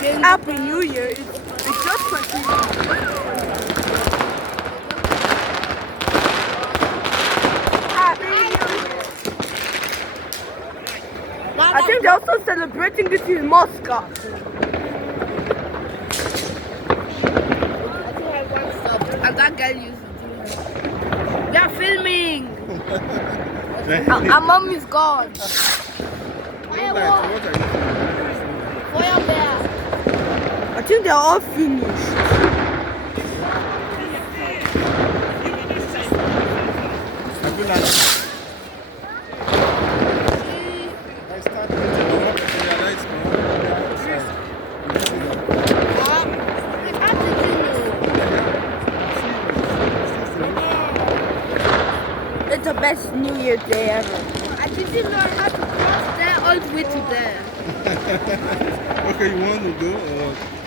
Happy New Year. It's just for Happy New Year. I think they're also celebrating this in Moscow. And that girl used to do it. They're filming. Our mom is gone. Fire bear. I think they're all finished. I feel like I started to realize It's the best New Year day ever. I didn't learn how to cross there all the way to there. okay, you want to go or